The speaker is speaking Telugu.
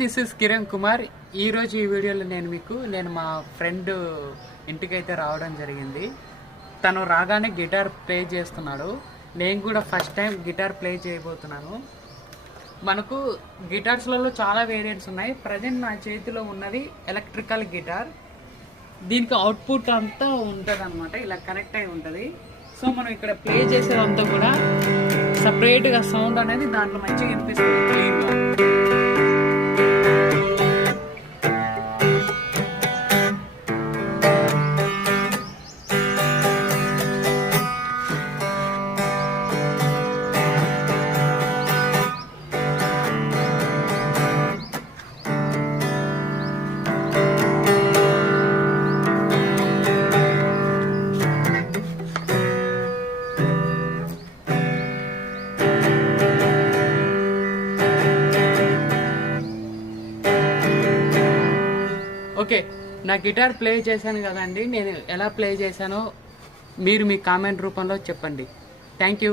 This is Kiran Kumar. ఈరోజు ఈ వీడియోలో నేను మా ఫ్రెండ్ ఇంటికైతే రావడం జరిగింది. తను రాగానే గిటార్ ప్లే చేస్తున్నాడు. నేను కూడా ఫస్ట్ టైం గిటార్ ప్లే చేయబోతున్నాను. మనకు గిటార్స్లలో చాలా వేరియంట్స్ ఉన్నాయి. ప్రజెంట్ నా చేతిలో ఉన్నది ఎలక్ట్రికల్ గిటార్. దీనికి అవుట్పుట్ అంతా ఉంటుంది అనమాట, ఇలా కనెక్ట్ అయి ఉంటుంది. సో మనం ఇక్కడ ప్లే చేసేదంతా కూడా సపరేట్గా సౌండ్ అనేది దాంట్లో మంచిగా వినిపిస్తుంది క్లీన్గా. ఓకే, నా గిటార్ ప్లే చేశాను కదండి. నేను ఎలా ప్లే చేశానో మీరు మీ కామెంట్ రూపంలో చెప్పండి. Thank you.